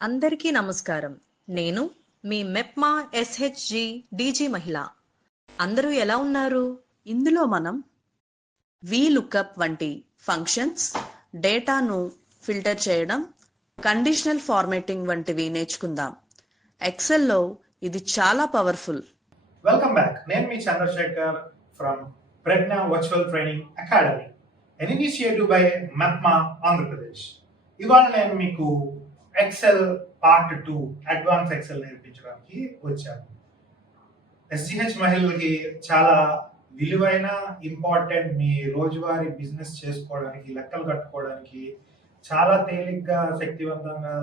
అందరికీ నమస్కారం. నేను మీ మెప్మా ఎస్హెచ్జి డీజీ మహిళ. అందరూ ఎలా ఉన్నారు? ఇందులో మనం VLOOKUP వంటి ఫంక్షన్స్, డేటాను ఫిల్టర్ చేయడం, కండిషనల్ ఫార్మాటింగ్ వంటివి నేర్చుకుందాం. ఎక్సెల్లో ఇది చాలా పవర్ఫుల్. Welcome back. నేను మీ Chandrashekar from Pragna virtual training academy, an initiative by MEPMA Andhra Pradesh. ఇవాళ నేను మీకు ఎక్సెల్ పార్ట్ 2 అడ్వాన్స్ ఎక్సెల్ నేర్పించడానికి వచ్చాను. ఎస్జిహెచ్ మహిళలకి చాలా విలువైన ఇంపార్టెంట్, మీ రోజువారీ బిజినెస్ చేసుకోవడానికి, లెక్కలు కట్టుకోవడానికి చాలా తేలిగ్గా, శక్తివంతంగా,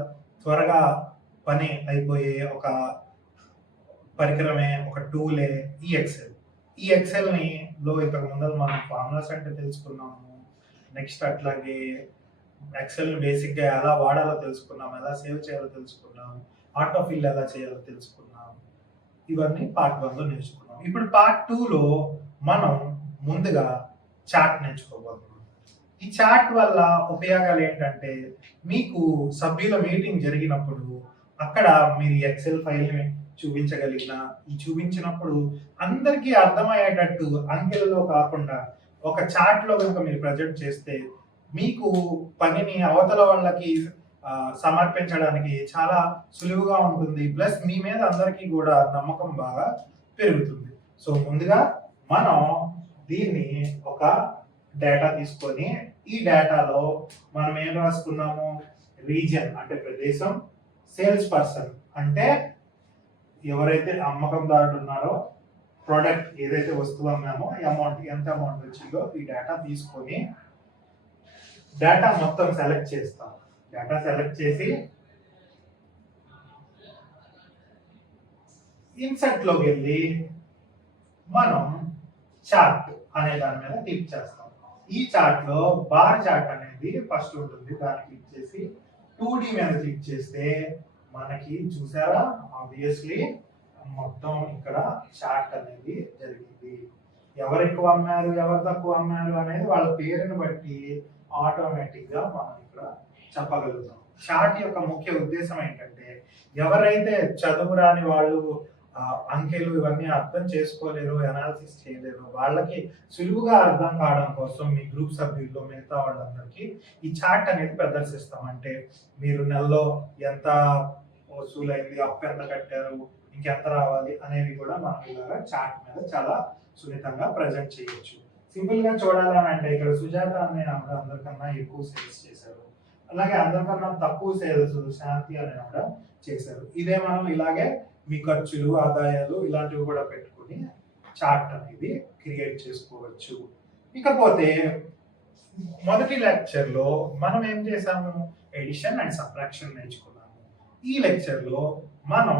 త్వరగా పని అయిపోయే ఒక పరికరమే, ఒక టూలే ఈ ఎక్సెల్. ఈ ఎక్సెల్ని ఇంతకు ముందర మనం ఫార్ములాస్ అంటే తెలుసుకున్నాము. నెక్స్ట్ అట్లాగే ఎక్సెల్ని బేసిక్గా ఎలా వాడాలో తెలుసుకున్నాం, ఎలా సేవ్ చేయాలో తెలుసుకున్నాం, ఆటో ఫిల్ ఎలా చేయాలో తెలుసుకున్నాం. ఇవన్నీ పార్ట్ 1లో నేర్చుకున్నాం. ఇప్పుడు పార్ట్ 2లో మనం ముందుగా చార్ట్ నేర్చుకోబోతున్నాం. ఈ చార్ట్ వల్ల ఉపయోగాలు ఏంటంటే, మీకు సభ్యుల మీటింగ్ జరిగినప్పుడు అక్కడ మీరు ఎక్సెల్ ఫైల్ని చూపించినప్పుడు అందరికీ అర్థమయ్యేటట్టు అంకెలలో కాకుండా ఒక చార్ట్లో కనుక మీరు ప్రజెంట్ చేస్తే మీకు పనిని అవతల వాళ్ళకి సమర్పించడానికి చాలా సులువుగా ఉంటుంది. ప్లస్ మీ మీద అందరికీ కూడా నమ్మకం బాగా పెరుగుతుంది. సో ముందుగా మనం దీన్ని ఒక డేటా తీసుకొని, ఈ డేటాలో మనం ఏం రాసుకున్నాము, రీజన్ అంటే ప్రదేశం, సేల్స్ పర్సన్ అంటే ఎవరైతే అమ్మకందారుడు ఉన్నారో, ప్రోడక్ట్ ఏదైతే వస్తువు అమ్మామో అమౌంట్, ఎంత అమౌంట్ వచ్చిందో ఈ డేటా తీసుకొని డేటా మొత్తం సెలెక్ట్ చేస్తాం. డేటా సెలెక్ట్ చేసి ఇన్సర్ట్ లోకి వెళ్ళి మనం చార్ట్ అనే దాని మీద క్లిక్ చేస్తాం. ఈ చార్ట్ లో బార్ చార్ట్ అనేది ఫస్ట్ ఉంటుంది. దాన్ని క్లిక్ చేసి 2D మీద క్లిక్ చేస్తే మనకి చూసారా, ఆబ్వియస్లీ మొత్తం ఇక్కడ చార్ట్ అనేది జరిగింది. ఎవరు ఎక్కువ అమ్మారు, ఎవరు తక్కువ అమ్మారు అనేది వాళ్ళ పేరుని బట్టి ఆటోమేటిక్ గా మనం ఇక్కడ చెప్పగలుగుతాం. చార్ట్ యొక్క ముఖ్య ఉద్దేశం ఏంటంటే, ఎవరైతే చదువు రాని వాళ్ళు, అంకెలు ఇవన్నీ అర్థం చేసుకోలేరు, అనాలిసిస్ చేయలేరు, వాళ్ళకి సులువుగా అర్థం కావడం కోసం మీ గ్రూప్ సభ్యుల్లో మిగతా వాళ్ళందరికీ ఈ చార్ట్ అనేది ప్రదర్శిస్తాం. అంటే మీరు నెలలో ఎంత వసూలైంది, అప్పు ఎంత కట్టారు, ఇంకెంత రావాలి అనేవి కూడా మనం ఇలాగా చార్ట్ మీద చాలా సున్నితంగా ప్రజెంట్ చేయొచ్చు. సింపుల్ గా చూడాలని అంటే, ఇక్కడ సుజాత అనే ఆవిడ అందరికన్నా ఎక్కువ సేల్స్ చేశారు, అలాగే అందరికన్నా తక్కువ సేల్స్ శాంతి అనే ఆవిడ చేశారు. ఇదే మనం ఇలాగే మీ ఖర్చులు, ఆదాయాలు ఇలాంటివి కూడా పెట్టుకుని చార్ట్ అనేది క్రియేట్ చేసుకోవచ్చు. ఇకపోతే మొదటి లెక్చర్ లో మనం ఏం చేసాము, ఎడిషన్ అండ్ సబ్ట్రాక్షన్ నేర్చుకున్నాము. ఈ లెక్చర్ లో మనం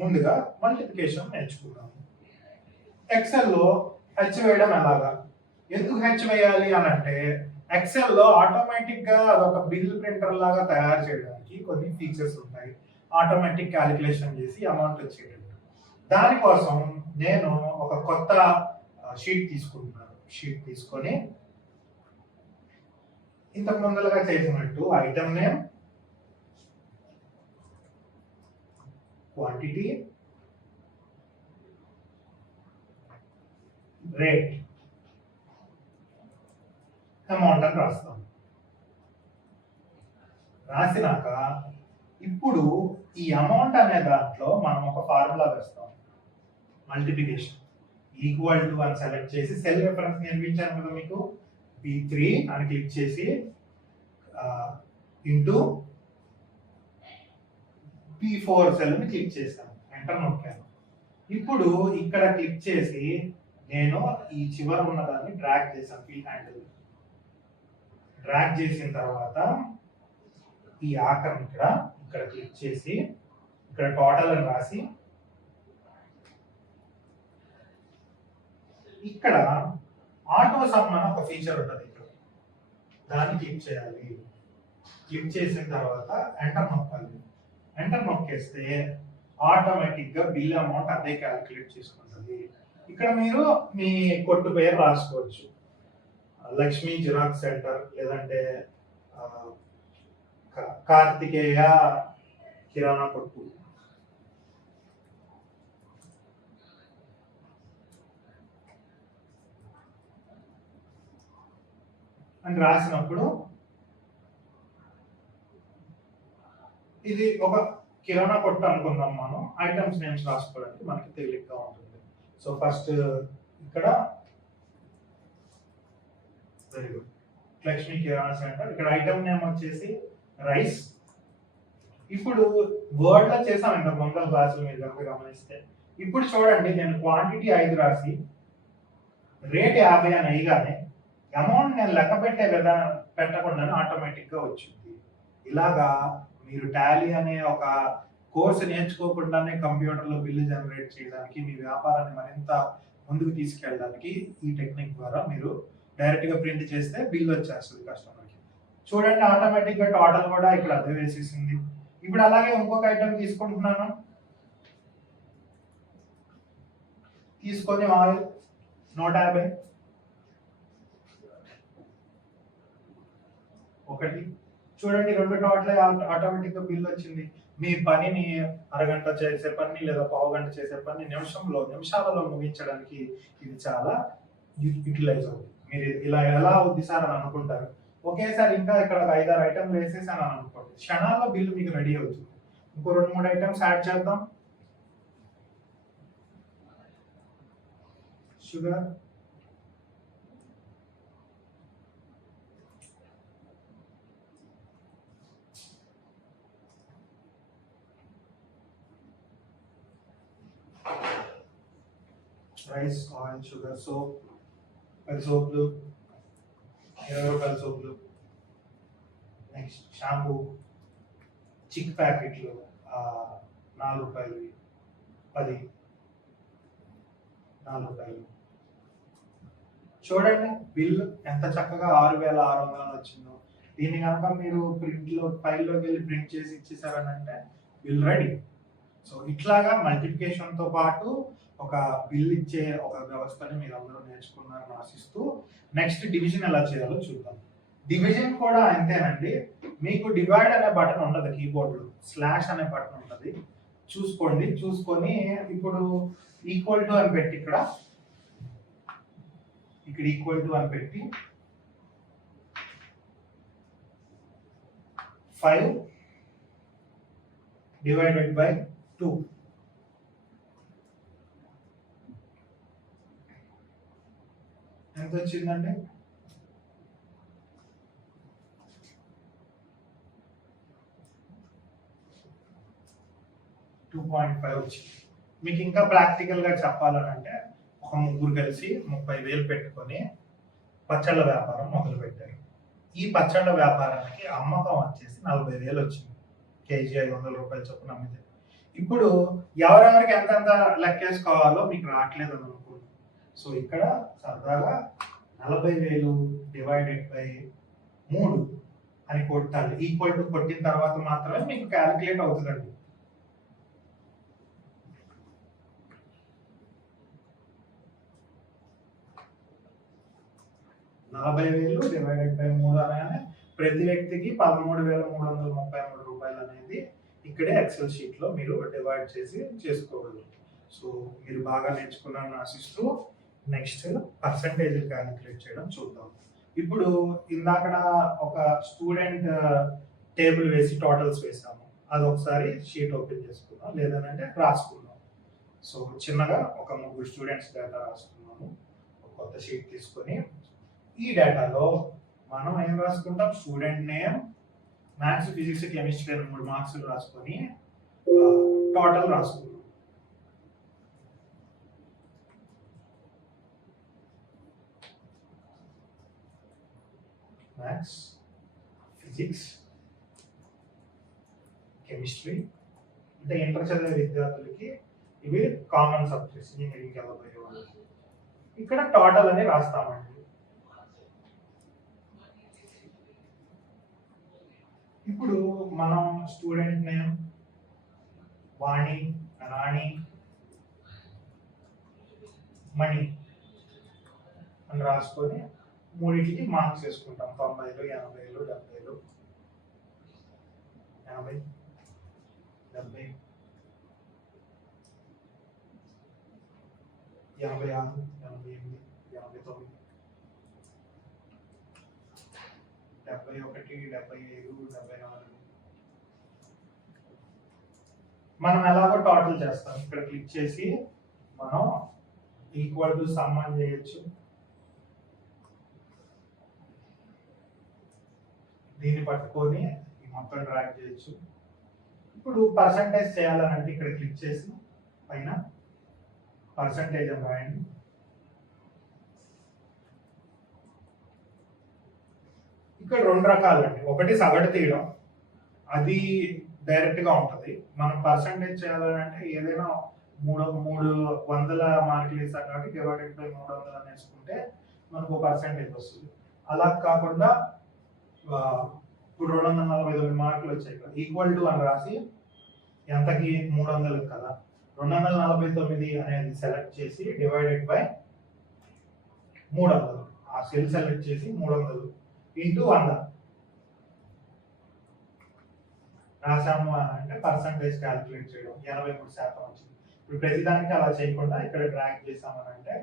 ముందుగా మల్టిప్లికేషన్ నేర్చుకున్నాము. ఎక్సెల్ లో హెచ్ వేయడం ఎలాగా, ఎందుకు హెచ్ వేయాలి అని అంటే, ఎక్సెల్ లో ఆటోమేటిక్ గా అదొక బిల్ ప్రింటర్ లాగా తయారు చేయడానికి కొన్ని ఫీచర్స్ ఉంటాయి. ఆటోమేటిక్ క్యాలిక్యులేషన్ చేసి అమౌంట్ వచ్చేటట్టు. దానికోసం నేను ఒక కొత్త షీట్ తీసుకుంటున్నాను. షీట్ తీసుకొని ఇంతకు ముందుగా చేసినట్టు item name, quantity, rate, amount అని రాస్తాం. రాసినాక ఇప్పుడు ఈ అమౌంట్ అనే దాంట్లో మనం ఒక ఫార్ములా వేస్తాం. మల్టిప్లికేషన్ ఈక్వల్ టు అని సెలెక్ట్ చేసి, సెల్ రెఫరెన్స్ నేర్పించాను కదా మీకు, B3 అని క్లిక్ చేసి ఇంటూ P4 సెల్ ని క్లిక్ చేశాను, ఎంటర్ నొక్కాను. ఇప్పుడు ఇక్కడ క్లిక్ చేసి నేను ఈ చివర ఉన్న దాన్ని డ్రాగ్ చేశాను, ఫిల్ హ్యాండిల్ డ్రాగ్ చేసిన తర్వాత ఈ ఆకరం ఇక్కడ క్లిక్ చేసి ఇక్కడ టోటల్ అని రాసి, ఇక్కడ ఆటో సమ్ అని ఒక ఫీచర్ ఉంటుంది, ఇక్కడ దాన్ని క్లిక్ చేయాలి. క్లిక్ చేసిన తర్వాత ఎంటర్ నొక్కాలి. ఎంటర్ నొక్కేస్తే ఆటోమేటిక్ గా బిల్ అమౌంట్ అదే క్యాలిక్యులేట్ చేసుకుంటుంది. ఇక్కడ మీరు మీ కొట్టు పేరు రాసుకోవచ్చు, లక్ష్మీ జిరాక్స్ సెంటర్, లేదంటే కార్తికేయ కిరాణా కొట్టు అని రాసినప్పుడు ఇది ఒక కిరాణా కొట్టు అనుకుందాం. మనం ఐటమ్స్ నేమ్స్ రాసుకోవడానికి మనకి తేలిగ్గా ఉంటుంది. సో ఫస్ట్ ఇక్కడ వెరీ గుడ్ లక్ష్మీ కిరాణా సెంటర్. ఇక్కడ ఐటమ్ నేమ్ వచ్చేసి రైస్. ఇప్పుడు వర్డ్ లో చేసాం ఇంకా ముందర క్లాసులు మీరు కనుక గమనిస్తే. ఇప్పుడు చూడండి, నేను క్వాంటిటీ 5 రాసి రేట్ 50 అని అయ్యగానే అమౌంట్ నేను లెక్క పెట్టే విధానం పెట్టకుండానే ఆటోమేటిక్ గా వచ్చింది. ఇలాగా మీరు టాలీ అనే ఒక కోర్సు నేర్చుకోకుండానే కంప్యూటర్లో బిల్లు జనరేట్ చేయడానికి, మీ వ్యాపారాన్ని మరింత ముందుకు తీసుకెళ్ళడానికి ఈ టెక్నిక్ ద్వారా మీరు డైరెక్ట్ గా ప్రింట్ చేస్తే బిల్ వచ్చేస్తుంది కస్టమర్కి. చూడండి, ఆటోమేటిక్ గా టోటల్ కూడా ఇక్కడ అదే వేసేసింది. ఇప్పుడు అలాగే ఇంకొక ఐటమ్ తీసుకుంటున్నాను. తీసుకొని ఆయిల్ 150 ఒకటి. చూడండి, 2 టోటల్ ఆటోమేటిక్ గా బిల్ వచ్చింది. మీ పనిని అరగంట చేసే పని లేదా పావు గంట చేసే పని నిమిషాలలో ముగించడానికి ఇది చాలా యూటిలైజ్ అవుతుంది. మీరు ఇలా ఎలా అవుద్ది సార్ అని అనుకుంటారు. ఒకేసారి ఇంకా ఇక్కడ ఒక 5-6 ఐటమ్లు వేసేసాను అని అనుకోండి, క్షణాల్లో బిల్లు మీకు రెడీ అవుతుంది. ఇంకో 2-3 ఐటమ్స్ యాడ్ చేద్దాం. Sugar, rice, oil, sugar, soap, 10 సోపులు, 20 రూపాయల సోపులు. నెక్స్ట్ షాంపూ, చిక్ ప్యాకెట్లు 4 రూపాయలు, 10, 4 రూపాయలు. చూడండి బిల్ ఎంత చక్కగా 6600 వచ్చిందో. దీన్ని కనుక మీరు ఫైల్లోకి వెళ్ళి ప్రింట్ చేసి ఇచ్చేసారని అంటే బిల్ రెడీ. సో ఇట్లాగా మల్టిప్లికేషన్ తో పాటు ఒక బిల్ ఇచ్చే ఒక వ్యవస్థని మీరు అందరూ నేర్చుకున్నారని ఆశిస్తూ నెక్స్ట్ డివిజన్ ఎలా చేయాలో చూద్దాం. డివిజన్ కూడా అంతేనండి. మీకు డివైడ్ అనే బటన్ ఉండదు కీబోర్డ్ లో, స్లాష్ అనే బటన్ ఉంటుంది. చూసుకొని ఇప్పుడు ఈక్వల్ టు అని పెట్టి ఇక్కడ ఈక్వల్ టు అని పెట్టి 5 డివైడెడ్ బై 2 ఎంత వచ్చిందండి? 2.5 వచ్చింది. మీకు ఇంకా ప్రాక్టికల్ గా చెప్పాలనంటే ఒక ముగ్గురు కలిసి 30,000 పెట్టుకొని పచ్చళ్ళ వ్యాపారం మొదలు పెట్టారు. ఈ పచ్చళ్ళ వ్యాపారానికి అమ్మకం వచ్చేసి 40,000 వచ్చింది. కేజీ 500 రూపాయలు చొప్పున అమ్మితే. ఇప్పుడు ఎవరెవరికి ఎంతెంత లెక్కేసుకోవాలో మీకు రావట్లేదు అని అనుకోండి. సో ఇక్కడ సరదాగా 40,000 డివైడెడ్ బై 3 అని కొట్టాలి. ఈక్వల్ టు కొట్టిన తర్వాత మాత్రమే మీకు క్యాలిక్యులేట్ అవుతుందండి. $40,000 డివైడెడ్ బై 3 అనగానే ప్రతి వ్యక్తికి 13,333 రూపాయలు అనేది ఇక్కడే ఎక్సెల్ షీట్ లో మీరు డివైడ్ చేసి చేసుకోగలరు. సో మీరు బాగా నేర్చుకున్నారని ఆశిస్తూ నెక్స్ట్ పర్సంటేజ్ క్యాలిక్యులేట్ చేయడం చూద్దాం. ఇప్పుడు ఇందాక ఒక స్టూడెంట్ టేబుల్ వేసి టోటల్స్ వేసాము. అది ఒకసారి షీట్ ఓపెన్ చేసుకుందాం, లేదంటే రాసుకుందాం. సో చిన్నగా ఒక 3 స్టూడెంట్స్ డేటా రాసుకున్నాము. ఒక కొత్త షీట్ తీసుకొని ఈ డేటాలో మనం ఏం రాసుకుంటాం? Student name, maths, physics, chemistry 3 marks రాసుకొని టోటల్ రాసుకుందాం. మ్యాథ్స్, ఫిజిక్స్, కెమిస్ట్రీ అంటే ఇంటర్ చదివే విద్యార్థులకి ఇవి కామన్ సబ్జెక్ట్స్. ఇంజనీరింగ్ వెళ్ళబోయే వాళ్ళకి ఇక్కడ టోటల్ అని రాస్తామండి. ఇప్పుడు మనం స్టూడెంట్ నేమ్ వాణి, రాణి, మణి అని రాసుకొని 3కి మార్క్స్ వేసుకుంటాం. 90, 80, 70. 86, 88, 89, 71, 75, 74. మనం ఎలాగో టోటల్ చేస్తాం. ఇక్కడ క్లిక్ చేసి మనం ఈక్వల్ టు సమ్ అని చేయొచ్చు. దీన్ని పట్టుకొని మొత్తం డ్రాగ్ చేయొచ్చు. ఇప్పుడు పర్సంటేజ్ చేయాలంటే ఇక్కడ క్లిక్ చేసి పైన పర్సంటేజ్ అని రాయండి. ఇక్కడ రెండు రకాలండి. ఒకటి సగటు తీయడం, అది డైరెక్ట్ గా ఉంటుంది. మనం పర్సంటేజ్ చేయాలంటే ఏదైనా 300 మార్కులు వేసాం కాబట్టి డివైడెడ్ బై 300 అని వేసుకుంటే మనకు పర్సంటేజ్ వస్తుంది. అలా కాకుండా ఇప్పుడు 249 మార్కులు వచ్చాయి కదా, ఈక్వల్ టు అని రాసి ఎంతకి 300 కదా, 249 అనేది సెలెక్ట్ చేసి డివైడెడ్ బై 300, ఆ సెల్ సెలెక్ట్ చేసి 300 ఇంటూ 100 రాసాము అంటే పర్సంటేజ్ క్యాలిక్యులేట్ చేయడం 83% వచ్చింది. ఇప్పుడు ప్రతిదానికి అలా చేయకుండా ఇక్కడ డ్రాగ్ చేసామని అంటే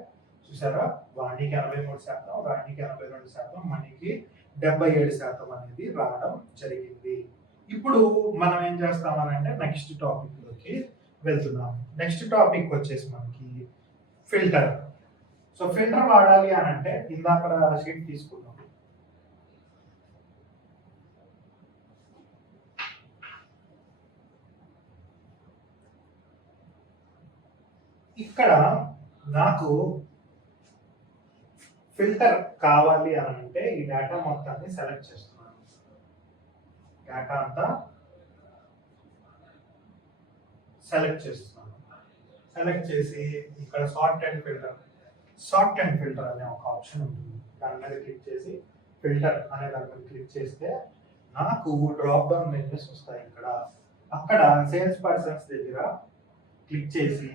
చూసారా, వాణికి 83%, వాణికి 82%, మనకి 77% అనేది రావడం జరిగింది. ఇప్పుడు మనం ఏం చేస్తామనంటే నెక్స్ట్ టాపిక్ లోకి వెళ్తున్నాం. నెక్స్ట్ టాపిక్ వచ్చేసి మనకి ఫిల్టర్. సో ఫిల్టర్ వాడాలి అని అంటే ఇందాక షీట్ తీసుకున్నాం. ఇక్కడ నాకు ఫిల్టర్ కావాలి అని అంటే ఈ డేటా మొత్తాన్ని సెలెక్ట్ చేస్తున్నాను. డేటా అంతా సెలెక్ట్ చేస్తున్నాను. సెలెక్ట్ చేసి ఇక్కడ సార్ట్ అండ్ ఫిల్టర్ అనే ఒక ఆప్షన్ ఉంటుంది. దాని మీద క్లిక్ చేసి ఫిల్టర్ అనే దాని మీద క్లిక్ చేస్తే నాకు డ్రాప్ డౌన్ మెనూస్ వస్తాయి. అక్కడ సేల్స్ పర్సన్స్ దగ్గర క్లిక్ చేసి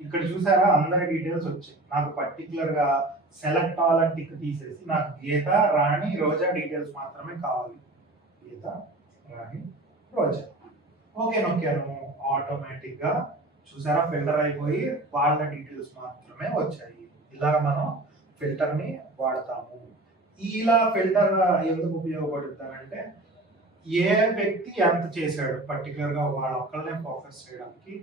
ఇక్కడ చూసారా అందరి డీటెయిల్స్ వచ్చాయి. నాకు పర్టికులర్ గా సెలెక్ట్ ఆల్ అని టిక్ తీసేసి నాకు గీత, రాణి, రోజా డీటెయిల్స్ మాత్రమే కావాలి. గీత, రాణి, రోజా. ఓకే నొక్కాను. ఆటోమేటిక్ గా చూసారా ఫిల్టర్ అయిపోయి వాళ్ళ డీటెయిల్స్ మాత్రమే వచ్చాయి. ఇలా మనం ఫిల్టర్ ని వాడతాము. ఇలా ఫిల్టర్ ఎందుకు ఉపయోగపడుతారంటే ఏ వ్యక్తి ఎంత చేశాడు పర్టికులర్ గా వాళ్ళ ఒక్కళ్ళనే ఫోకస్ చేయడానికి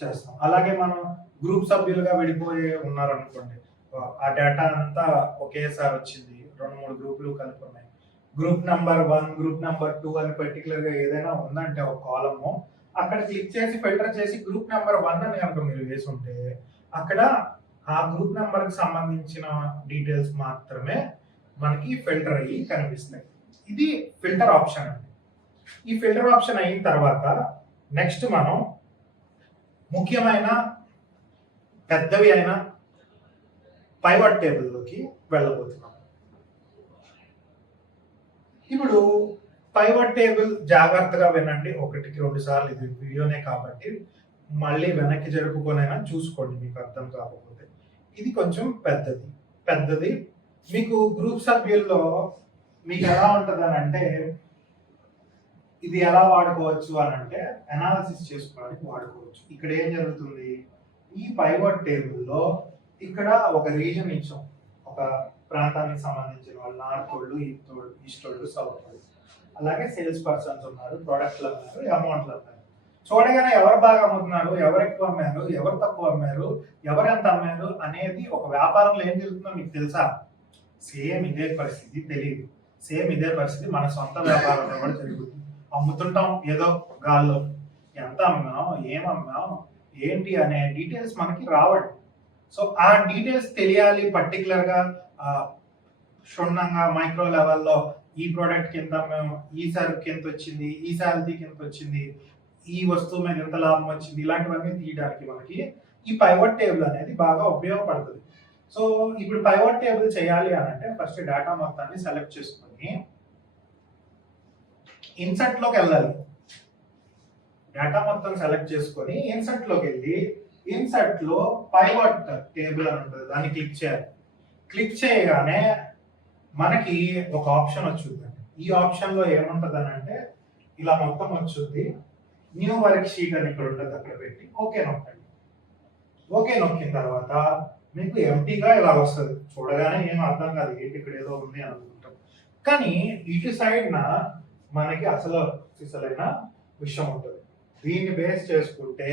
చేస్తాం. అలాగే మనం గ్రూప్ సభ్యులుగా విడిపోయి ఉన్నారనుకోండి, ఆ డేటా అంతా ఒకేసారి వచ్చింది, 2-3 గ్రూపులు కలిపి ఉన్నాయి, గ్రూప్ నెంబర్ 1, గ్రూప్ నెంబర్ 2 అని పర్టికులర్ గా ఏదైనా ఉందంటే ఒక కాలము అక్కడ క్లిక్ చేసి ఫిల్టర్ చేసి గ్రూప్ నెంబర్ 1 అని కనుక మీరు వేసి ఉంటే అక్కడ ఆ గ్రూప్ నెంబర్ కి సంబంధించిన డీటెయిల్స్ మాత్రమే మనకి ఫిల్టర్ అయ్యి కనిపిస్తాయి. ఇది ఫిల్టర్ ఆప్షన్ అండి. ఈ ఫిల్టర్ ఆప్షన్ అయిన తర్వాత నెక్స్ట్ మనం ముఖ్యమైన పెద్దవి అయిన పైవట్ టేబుల్లోకి వెళ్ళబోతున్నాం. ఇప్పుడు పైవట్ టేబుల్ జాగ్రత్తగా వినండి, 1-2 సార్లు, ఇది వీడియోనే కాబట్టి మళ్ళీ వెనక్కి జరుపుకొనైనా చూసుకోండి మీకు అర్థం కాకపోతే. ఇది కొంచెం పెద్దది. మీకు గ్రూప్ సభ్యుల్లో మీకు ఎలా ఉంటుంది అని అంటే ఇది ఎలా వాడుకోవచ్చు అని అంటే అనాలిసిస్ చేసుకోవడానికి వాడుకోవచ్చు. ఇక్కడ ఏం జరుగుతుంది, ఈ పైవట్ టేబుల్లో ఇక్కడ ఒక రీజన్ ఇచ్చాం, ఒక ప్రాంతానికి సంబంధించిన వాళ్ళు, నార్త్ వాళ్ళు, ఈస్ట్ వాళ్ళు, సౌత్ వాళ్ళు, అలాగే సేల్స్ పర్సన్స్ ఉన్నారు, ప్రొడక్ట్లు అమ్మారు, అమౌంట్లు అమ్మారు. చూడగానే ఎవరు బాగా అమ్ముతున్నారు, ఎవరు ఎక్కువ అమ్మారు, ఎవరు తక్కువ అమ్మారు, ఎవరు ఎంత అమ్మారు అనేది ఒక వ్యాపారంలో ఏం జరుగుతుందో మీకు తెలుసా? సేమ్ ఇదే పరిస్థితి తెలియదు. సేమ్ ఇదే పరిస్థితి మన సొంత వ్యాపారంలో కూడా జరుగుతుంది. అమ్ముతుంటాం ఏదో గాల్లో, ఎంత అమ్మాం, ఏమమ్మాం, ఏంటి అనే డీటెయిల్స్ మనకి రావండి. సో ఆ డీటెయిల్స్ తెలియాలి పర్టికులర్ గా క్షుణ్ణంగా మైక్రో లెవెల్లో ఈ ప్రోడక్ట్ కింద మేము ఈ సరుకు ఎంత వచ్చింది, ఈ శాలరీకి ఎంత వచ్చింది, ఈ వస్తువు మీద ఎంత లాభం వచ్చింది, ఇలాంటివన్నీ తీయడానికి మనకి ఈ పైవట్ టేబుల్ అనేది బాగా ఉపయోగపడుతుంది. సో ఇప్పుడు పైవట్ టేబుల్ చేయాలి అని అంటే ఫస్ట్ డేటా మొత్తాన్ని సెలెక్ట్ చేసుకొని ఇన్సర్ట్ లోకి వెళ్ళాలి. డేటా మొత్తం సెలెక్ట్ చేసుకొని ఇన్సర్ట్ లోకి వెళ్ళి ఇన్సర్ట్ లో పైవట్ టేబుల్ అని ఉంటుంది, దాన్ని క్లిక్ చేయాలి. క్లిక్ చేయగానే మనకి ఒక ఆప్షన్ వచ్చింది. ఈ ఆప్షన్ లో ఏముంటది అని అంటే ఇలా మొత్తం వచ్చింది, న్యూ వర్క్ షీట్ అని ఇక్కడ ఉంటుంది, అక్కడ పెట్టి ఓకే నొక్కండి. ఓకే నొక్కిన తర్వాత మీకు ఎంటీగా ఇలా వస్తుంది, చూడగానే ఏం అర్థం కాదు, ఏంటి ఇక్కడ ఏదో ఉంది అనుకుంటాం. కానీ ఇటు సైడ్న మనకి అసలైన విషయం ఉంటుంది. దీన్ని బేస్ చేసుకుంటే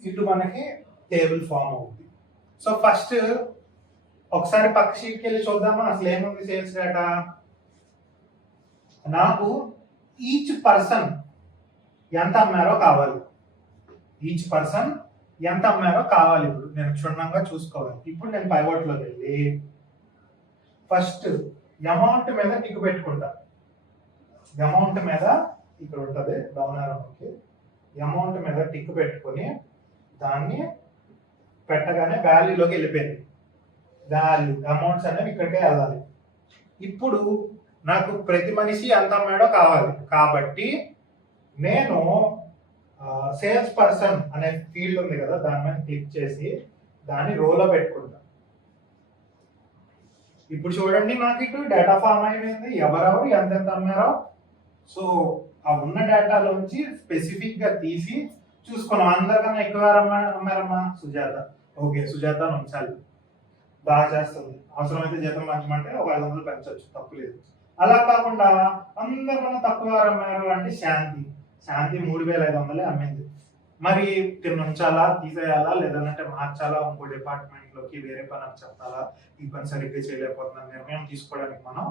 ఇటు మనకి టేబుల్ ఫామ్ అవుతుంది. సో ఫస్ట్ ఒకసారి పక్క షీట్కి వెళ్ళి చూద్దామా అసలు ఏముంది సేల్స్ డేటా. నాకు ఈచ్ పర్సన్ ఎంత అమ్మారో కావాలి, ఈచ్ పర్సన్ ఎంత అమ్మారో కావాలి. ఇప్పుడు నేను క్షుణ్ణంగా చూసుకోవాలి. ఇప్పుడు నేను పైవట్లోకి వెళ్ళి ఫస్ట్ అమౌంట్ మీద టిక్ పెట్టుకుంటా. అమౌంట్ మీద ఇక్కడ ఉంటుంది డౌన్ ఆరోకి, అమౌంట్ మీద టిక్ పెట్టుకొని దాన్ని పెట్టగానే వాల్యూలోకి వెళ్ళిపోయింది. వాల్యూ అమౌంట్స్ అనేవి ఇక్కడికే వెళ్ళాలి. ఇప్పుడు నాకు ప్రతి మనిషి ఎంత అమ్మాడో కావాలి కాబట్టి నేను సేల్స్ పర్సన్ అనే ఫీల్డ్ ఉంది కదా, దాని మీద క్లిక్ చేసి దాన్ని రోలో పెట్టుకుంటా. ఇప్పుడు చూడండి, నాకు ఇటు డేటా ఫామ్ అయిపోయింది, ఎవరెవరు ఎంతెంత అమ్మారో. సో ఆ ఉన్న డేటాలోంచి స్పెసిఫిక్ గా తీసి చూసుకున్నాం. అందరికన్నా ఎక్కువ అమ్మారమ్మా సుజాత, ఓకే సుజాత ఉంచాలి, బాగా చేస్తుంది, అవసరమైతే జీతం పెంచమంటే ఒక 500 పెంచవచ్చు, తప్పు లేదు. అలా కాకుండా అందరికన్నా తక్కువ అమ్మారు అంటే శాంతి 3500 అమ్మింది. మరి ఉంచాలా, తీసేయాలా, లేదంటే మార్చాలా, ఇంకో డిపార్ట్మెంట్ లోకి వేరే పని చెప్పాలా, ఈ పని సరిగ్గా చేయలేకపోతున్నా నిర్ణయం తీసుకోవడానికి మనం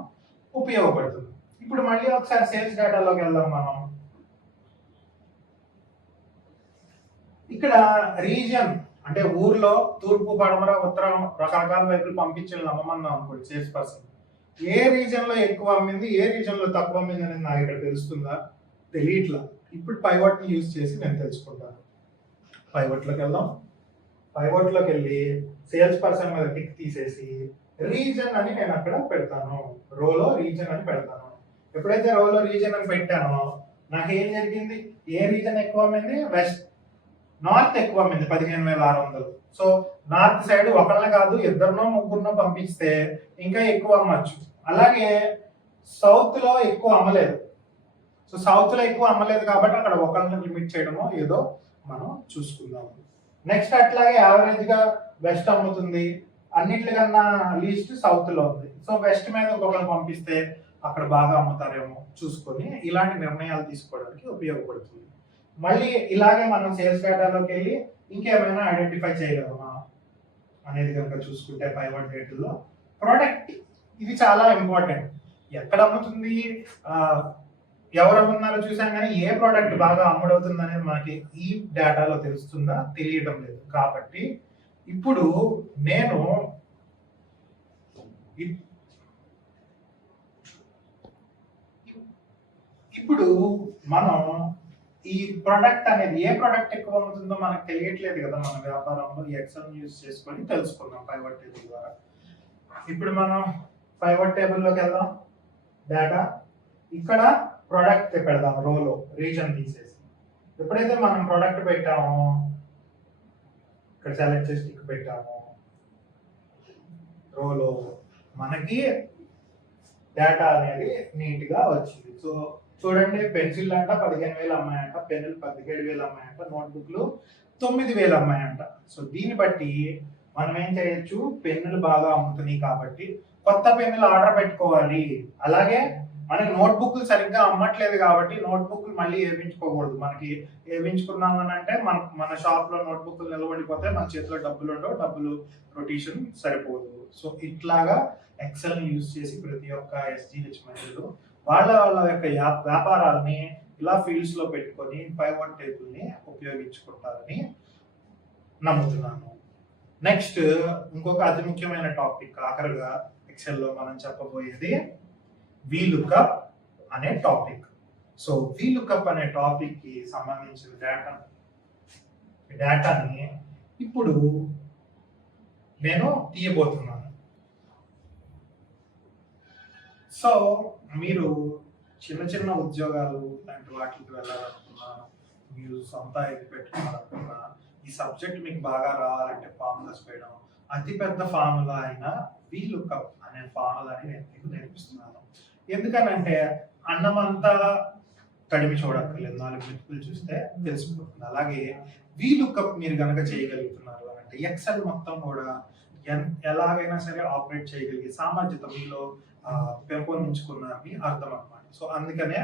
ఉపయోగపడుతుంది. ఇప్పుడు మళ్ళీ ఒకసారి సేల్స్ డేటాలోకి వెళ్దాం మనం. ఇక్కడ రీజియన్ అంటే ఊర్లో తూర్పు, పడమర, ఉత్తరం రకరకాల వైపులు పంపించాలని అమ్మమన్నాం అనుకోండి సేల్స్ పర్సన్. ఏ రీజన్ లో ఎక్కువ అమ్మింది, ఏ రీజన్ లో తక్కువ అమ్మింది అనేది నాకు ఇక్కడ తెలుస్తుందా? తెలియట్లా. ఇప్పుడు పైవట్ ని యూజ్ చేసి నేను తెలుసుకుంటాను. పైవట్లోకి వెళ్దాం. పైవట్లోకి వెళ్ళి సేల్స్ పర్సన్ మీద టిక్ తీసేసి రీజన్ అని నేను అక్కడ పెడతాను, రోలో రీజన్ అని పెడతాను. ఎప్పుడైతే రోలో రీజన్ అని పెట్టానో నాకు ఏం జరిగింది, ఏ రీజన్ ఎక్కువ అమ్మింది, వెస్ట్ నార్త్ ఎక్కువ అమ్మింది 15600. సో నార్త్ సైడ్ ఒకళ్ళ కాదు ఇద్దరినో ముగ్గురునో పంపిస్తే ఇంకా ఎక్కువ అమ్మచ్చు. అలాగే సౌత్ లో ఎక్కువ అమ్మలేదు. సో సౌత్ లో ఎక్కువ అమ్మలేదు కాబట్టి అక్కడ ఒకళ్ళని లిమిట్ చేయడమో ఏదో మనం చూసుకుందాం. నెక్స్ట్ అట్లాగే యావరేజ్ గా వెస్ట్ అమ్ముతుంది, అన్నిటికన్నా లీస్ట్ సౌత్ లో ఉంది. సో వెస్ట్ మీద ఒకళ్ళని పంపిస్తే అక్కడ బాగా అమ్ముతారేమో చూసుకొని ఇలాంటి నిర్ణయాలు తీసుకోవడానికి ఉపయోగపడుతుంది. మళ్ళీ ఇలాగే మనం సేల్స్ డేటాలోకి వెళ్ళి ఇంకేమైనా ఐడెంటిఫై చేయగలమా అనేది కనుక చూసుకుంటే పైవట్ డేటాలో ప్రోడక్ట్ ఇది చాలా ఇంపార్టెంట్. ఎక్కడ అమ్ముతుంది, ఎవరు అమ్ముతున్నారో చూసాం, కానీ ఏ ప్రోడక్ట్ బాగా అమ్ముడవుతుంది అనేది మనకి ఈ డేటాలో తెలుస్తుందా, తెలియటం లేదు. కాబట్టి ఇప్పుడు నేను మనం ఈ ప్రొడక్ట్ అనేది ఏ ప్రొడక్ట్ ఎక్కువ అమ్ముతుందో మనకు తెలియట్లేదు కదా మన వ్యాపారంలో. ఈ ఎక్సెల్ యూజ్ చేసుకొని తెలుసుకుందాం పైవట్ టేబుల్ ద్వారా. ఇప్పుడు మనం పైవట్ టేబుల్లోకి వెళ్దాం. డేటా ఇక్కడ ప్రొడక్ట్ పెడదాం రోలో, రీజన్ తీసేసి. ఎప్పుడైతే మనం ప్రొడక్ట్ పెట్టామో ఇక్కడ సెలెక్ట్ చేసి టిక్ పెట్టామో రోలో మనకి డేటా అనేది నీట్ గా వచ్చింది. సో చూడండి, పెన్సిల్ అంట 15000 అమ్మాయంట, పెన్నులు 17000 అమ్మాయంట, నోట్బుక్లు 9000 అమ్మాయంట. సో దీన్ని బట్టి మనం ఏం చేయొచ్చు, పెన్నులు బాగా అమ్ముతున్నాయి కాబట్టి కొత్త పెన్నులు ఆర్డర్ పెట్టుకోవాలి. అలాగే మనకి నోట్బుక్లు సరిగ్గా అమ్మట్లేదు కాబట్టి నోట్బుక్లు మళ్ళీ వేయించుకోకూడదు. మనకి వేయించుకున్నామని అంటే మన షాప్ లో నోట్బుక్లు నిలబడిపోతే మన చేతిలో డబ్బులు ఉండవు, డబ్బులు రొటేషన్ సరిపోదు. సో ఇట్లాగా ఎక్సెల్ యూజ్ చేసి ప్రతి ఒక్క ఎస్జిహెచ్ మహిళలు వాళ్ళ యొక్క వ్యాపారాలని ఇలా ఫీల్డ్స్ లో పెట్టుకొని పైవట్ టేబుల్ ని ఉపయోగించుకుంటారని నమ్ముతున్నాను. నెక్స్ట్ ఇంకొక అతి ముఖ్యమైన టాపిక్ ఆఖరుగా ఎక్సెల్ లో మనం చెప్పబోయేది వీలుకప్ అనే టాపిక్. సో వీలుకప్ అనే టాపిక్ కి సంబంధించిన డేటాని ఇప్పుడు నేను తీయబోతున్నాను. సో మీరు చిన్న చిన్న ఉద్యోగాలు లాంటి వాటికి వెళ్ళాలనుకున్నా, మీరు సొంత ఇది పెట్టుకోవాలనుకున్నా, ఈ సబ్జెక్ట్ మీకు బాగా రావాలంటే ఫార్ములాస్ వేయడం, అతిపెద్ద ఫార్ములా అయిన వీలుకప్ అనే ఫార్ములాని నేను మీకు నేర్పిస్తున్నాను. ఎందుకనంటే అన్నం అంతా తడిమి చూడక్కర్లేదు, 4 మెతుకులు చూస్తే తెలిసిపోతుంది. అలాగే వీలుకప్ మీరు కనుక చేయగలుగుతున్నారు అంటే ఎక్సెల్ మొత్తం కూడా ఎలాగైనా సరే ఆపరేట్ చేయగలిగే సామర్థ్యత మీలో పెంపొందించుకున్నారని అర్థం అన్నమాట. సో అందుకనే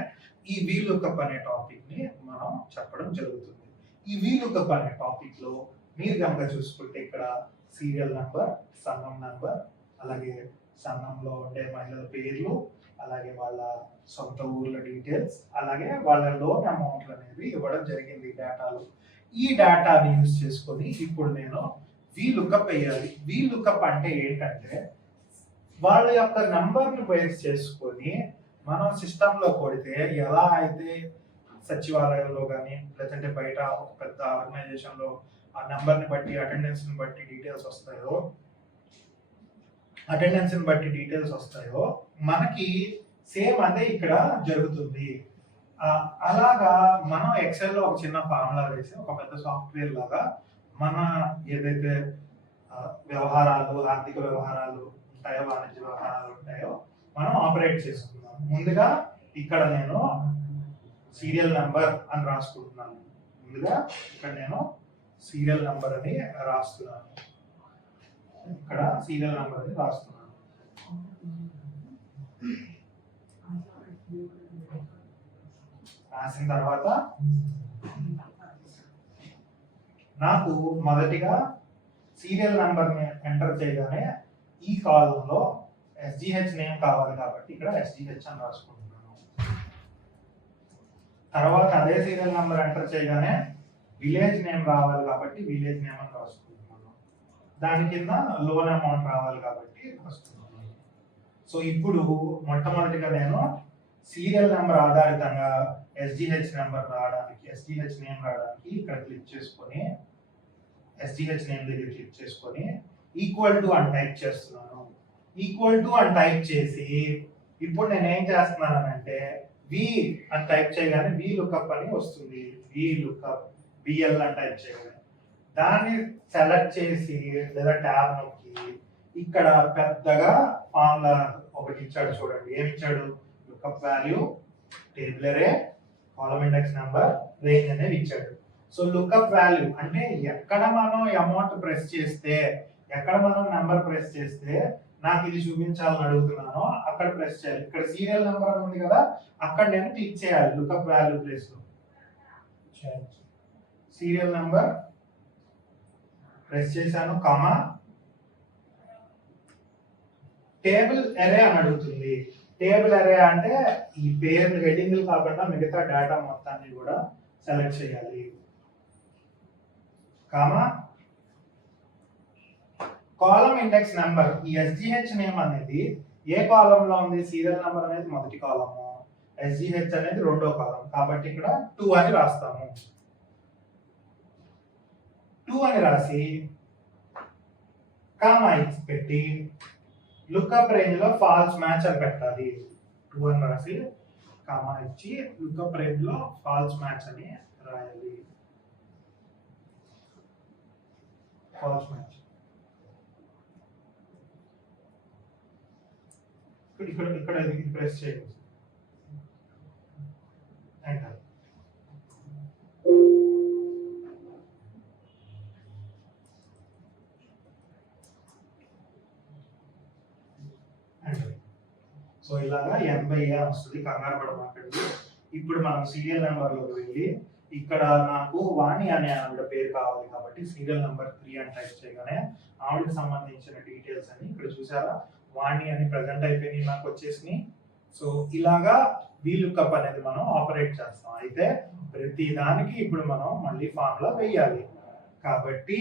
ఈ VLOOKUP అనే టాపిక్ ని మనం చెప్పడం జరుగుతుంది. ఈ VLOOKUP అనే టాపిక్ లో మీరు కనుక చూసుకుంటే ఇక్కడ సీరియల్ నంబర్, సంఘం నంబర్, అలాగే సంఘంలో ఉండే మహిళల పేర్లు, అలాగే వాళ్ళ సొంత ఊర్ల డీటెయిల్స్, అలాగే వాళ్ళ లోన్ అమౌంట్లు అనేవి ఇవ్వడం జరిగింది డేటాలో. ఈ డేటాని యూజ్ చేసుకొని ఇప్పుడు నేను VLOOKUP వేయాలి. VLOOKUP అంటే ఏంటంటే వాళ్ళ యొక్క నంబర్ని బేస్ చేసుకొని మనం సిస్టంలో కొడితే ఎలా అయితే సచివాలయంలో కానీ లేదంటే బయట ఒక పెద్ద ఆర్గనైజేషన్లో ఆ నెంబర్ని బట్టి అటెండెన్స్ని బట్టి డీటెయిల్స్ వస్తాయో మనకి సేమ్ అదే ఇక్కడ జరుగుతుంది. అలాగా మనం ఎక్సెల్లో ఒక చిన్న ఫార్ములా వేసి ఒక పెద్ద సాఫ్ట్వేర్ లాగా మన ఏదైతే వ్యవహారాలు, ఆర్థిక వ్యవహారాలు ఉంటాయో, వాణిజ్య వ్యవహారాలు ఉంటాయో మనం ఆపరేట్ చేసుకుందాం. ముందుగా ఇక్కడ నేను సీరియల్ నంబర్ అని రాసుకుంటున్నాను. ఇక్కడ సీరియల్ నంబర్ అని రాస్తున్నాను. రాసిన తర్వాత నాకు మొదటిగా సీరియల్ నంబర్ ని ఎంటర్ చేయగానే ఈ కాలంలో SGH నేమ్ కావాలి కాబట్టి ఇక్కడ SGH అని రాసుకుంటున్నాను. తర్వాత అదే సీరియల్ నంబర్ ఎంటర్ చేయగానే విలేజ్ నేమ్ రావాలి కాబట్టి విలేజ్ నేమ్ అని రాసుకుంటున్నాను. దాని కింద లోన్ అమౌంట్ రావాలి కాబట్టి రాసుకుంటున్నాను. సో ఇప్పుడు మొట్టమొదటిగా నేను సీరియల్ నెంబర్ ఆధారితంగా SGH నేమ్ రావడానికి ఇక్కడ క్లిక్ చేసుకొని SGH నేమ్ దగ్గర క్లిక్ చేసుకొని ఈక్వల్ టు అని టైప్ చేస్తున్నాను. ఈక్వల్ టు అని టైప్ చేసి ఇప్పుడు నేను ఏం చేస్తున్నానంటే V అని టైప్ చేయగానే VLOOKUP అని వస్తుంది. VLOOKUP BL అని టైప్ చేయగానే దాన్ని సెలెక్ట్ చేసి లేదా ట్యాబ్ నొక్కి ఇక్కడ పెద్దగా ఫార్ములా ఒకటి ఇచ్చాడు చూడండి. ఏమి ఇచ్చాడు? లుకప్ వాల్యూ, టేబుల్ అరే, కాలమ్ ఇండెక్స్ నెంబర్, రేంజ్ అనేది ఇచ్చాడు. సో లుకప్ వాల్యూ అంటే ఎక్కడ మనం అమౌంట్ ప్రెస్ చేస్తే, ఎక్కడ మనం నెంబర్ ప్రెస్ చేస్తే నాకు ఇది చూపించాలని అడుగుతున్నాను అక్కడ ప్రెస్ చేయాలి. ఇక్కడ సీరియల్ నెంబర్ అని ఉంది కదా, అక్కడ నేను క్లిక్ చేయాలి. లుకప్ వాల్యూ ప్లేస్ లో సీరియల్ నెంబర్ ప్రెస్ చేశాను, కామా టేబుల్ అరే అని అడుగుతుంది. టేబుల్ అరే అంటే ఈ పేర్లు హెడ్డింగ్లు కాకుండా మిగతా డేటా మొత్తాన్ని కూడా సెలెక్ట్ చేయాలి. Comma column index number. ఈ SGH నేమ్ అనేది ఏ కాలం లో ఉంది? సీరియల్ నెంబర్ అనేది మొదటి కాలము, SGH అనేది రెండో కాలం, కాబట్టి ఇక్కడ 2 అని రాస్తాము. 2 అని రాసి కామా ఇచ్చి పెట్టి లుకప్ రేంజ్ లో ఫాల్స్ మ్యాచ్ అని పెట్టాలి. 2 అని రాసి కామా ఇచ్చి లుకప్ రేంజ్ లో ఫాల్స్ మ్యాచ్ అని రాయాలి. ఫాల్స్ మ్యాచ్ ఇక్కడ ప్రెస్ చేయండి. ఎంటర్. సో ఇలాగా 80 వస్తుంది. కంగారు పడమాకండి. ఇప్పుడు మనం సీరియల్ నెంబర్ లోకి వెళ్ళి ఇక్కడ నాకు వాణి అనే ఆవిడ పేరు కావాలి కాబట్టి సీరియల్ నెంబర్ 3 అని టైప్ చేయగానే ఆవిడకి సంబంధించిన డీటెయిల్స్ అని ఇక్కడ చూసారా, వాణి అని ప్రజెంట్ అయిపోయినాయి నాకు వచ్చేసినాయి. సో ఇలాగా VLOOKUP అనేది మనం ఆపరేట్ చేస్తాం. అయితే ప్రతి దానికి ఇప్పుడు మనం మళ్ళీ ఫార్ములా వేయాలి కాబట్టి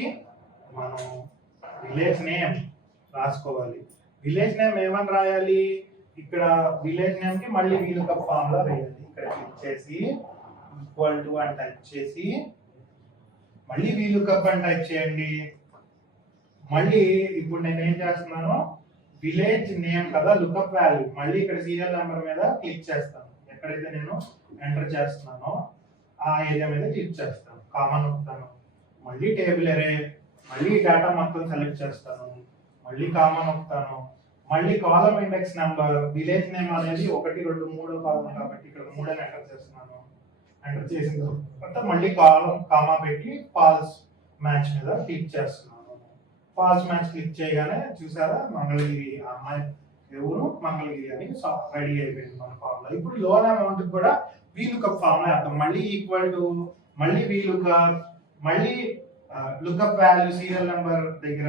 మనం విలేజ్ నేమ్ రాసుకోవాలి. విలేజ్ నేమ్ ఏమని రాయాలి? ఇక్కడ విలేజ్ నేమ్ కి మళ్ళీ VLOOKUP ఫార్ములా వేయాలి. ఇక్కడ క్లిక్ చేసి ఈక్వల్ టు అని టైప్ చేసి మళ్ళీ VLOOKUP అని టైప్ చేయండి. మళ్ళీ ఇప్పుడు నేను ఏం చేస్తున్నాను, విలేజ్ నేమ్ కదా లుకప్ వాల్యూ, మళ్ళీ ఇక్కడ సీరియల్ నెంబర్ మీద క్లిక్ చేస్తాను. ఎక్కడైతే నేను ఎంటర్ చేస్తున్నానో ఆ ఏరియా మీద క్లిక్ చేస్తాను, కామన్ నొక్కుతాను. మళ్ళీ టేబుల్ అరే, మళ్ళీ డేటా మొత్తం సెలెక్ట్ చేస్తాను, మళ్ళీ కామన్ నొక్కుతాను. మళ్ళీ column index number, village name అనేది 1, 2, 3 కాలం కాబట్టి ఇక్కడ 3 అని ఎంటర్ చేస్తున్నాను. ఎంటర్ చేసిన తర్వాత మళ్ళీ కామా పెట్టి ఫాల్స్ మ్యాచ్ మీద క్లిక్ చేస్తున్నాను. ఫాల్స్ మ్యాచ్ క్లిక్ చేయగానే చూసారా మంగళగిరి అమ్మాయి ఎవరు మంగళగిరి అని రెడీ అయిపోయింది మన ఫార్ములా. ఇప్పుడు లోన్ అమౌంట్ కూడా వీలుకప్ ఫార్ములా అర్థం. మళ్ళీ ఈక్వల్ టు, మళ్ళీ వీలుకప్, మళ్ళీ లుకప్ వాల్యూ సీరియల్ నెంబర్ దగ్గర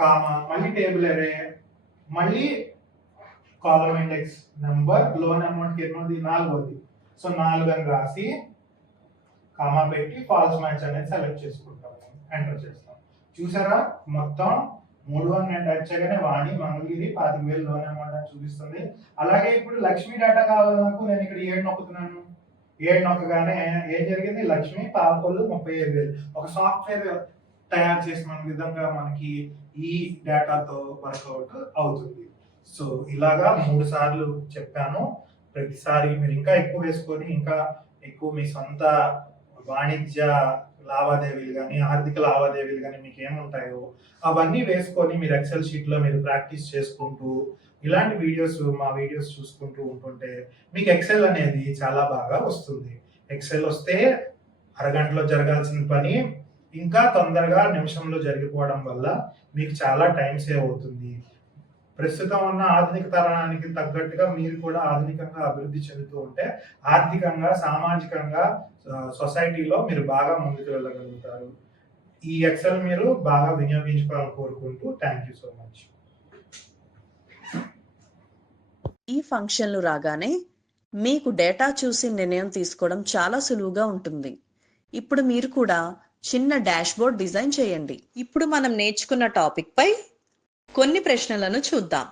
కామా, మళ్ళీ టేబుల్ అరే, మళ్ళీ column index number, loan amount ఎన్నోది 4ది. సో 4 అని రాసి కామా పెట్టి ఫాల్స్ మ్యాచ్ అనేది సెలెక్ట్ చేసుకుంటాం, ఎంటర్ చేస్తాం. చూసారా మొత్తం 3 అని టైప్ చేయగానే వాణి మంగళగిరి 25,000 లోన్ అమౌంట్ అని చూపిస్తుంది. అలాగే ఇప్పుడు లక్ష్మి డేటా కావాలి నాకు, నేను ఇక్కడ 7 నొక్కుతున్నాను. 7 నొక్కగానే ఏం జరిగింది, లక్ష్మి పాలకొల్లు 35,000. ఒక సాఫ్ట్వేర్ తయారు చేసిన విధంగా మనకి ఈ డేటాతో వర్కౌట్ అవుతుంది. సో ఇలాగా 3 సార్లు చెప్పాను. ప్రతిసారి మీరు ఇంకా ఎక్కువ వేసుకొని ఇంకా ఎక్కువ మీ సొంత వాణిజ్య లావాదేవీలు కానీ ఆర్థిక లావాదేవీలు కానీ మీకు ఏముంటాయో అవన్నీ వేసుకొని మీరు ఎక్సెల్ షీట్ లో మీరు ప్రాక్టీస్ చేసుకుంటూ ఇలాంటి మా వీడియోస్ చూసుకుంటూ ఉంటుంటే మీకు ఎక్సెల్ అనేది చాలా బాగా వస్తుంది. ఎక్సెల్ వస్తే అరగంటలో జరగాల్సిన పని ఇంకా తొందరగా నిమిషంలో జరిగిపోవడం వల్ల మీకు చాలా టైం సేవ్ అవుతుంది. ప్రస్తుతం ఉన్న ఆధునిక తరానికి తగ్గట్టుగా మీరు కూడా ఆధునికంగా అభివృద్ధి చెందుతూ ఉంటే ఆర్థికంగా, సామాజికంగా, సొసైటీలో మీరు బాగా ముందుకు వెళ్ళగలుగుతారు. ఈ ఎక్సెల్ మీరు బాగా వినియోగించుకోవాలని కోరుకుంటూ థ్యాంక్ యూ సో మచ్. ఈ ఫంక్షన్లు రాగానే మీకు డేటా చూసి నిర్ణయం తీసుకోవడం చాలా సులువుగా ఉంటుంది. ఇప్పుడు మీరు కూడా చిన్న డాష్బోర్డ్ డిజైన్ చేయండి. ఇప్పుడు మనం నేర్చుకున్న టాపిక్ పై కొన్ని ప్రశ్నలను చూద్దాం.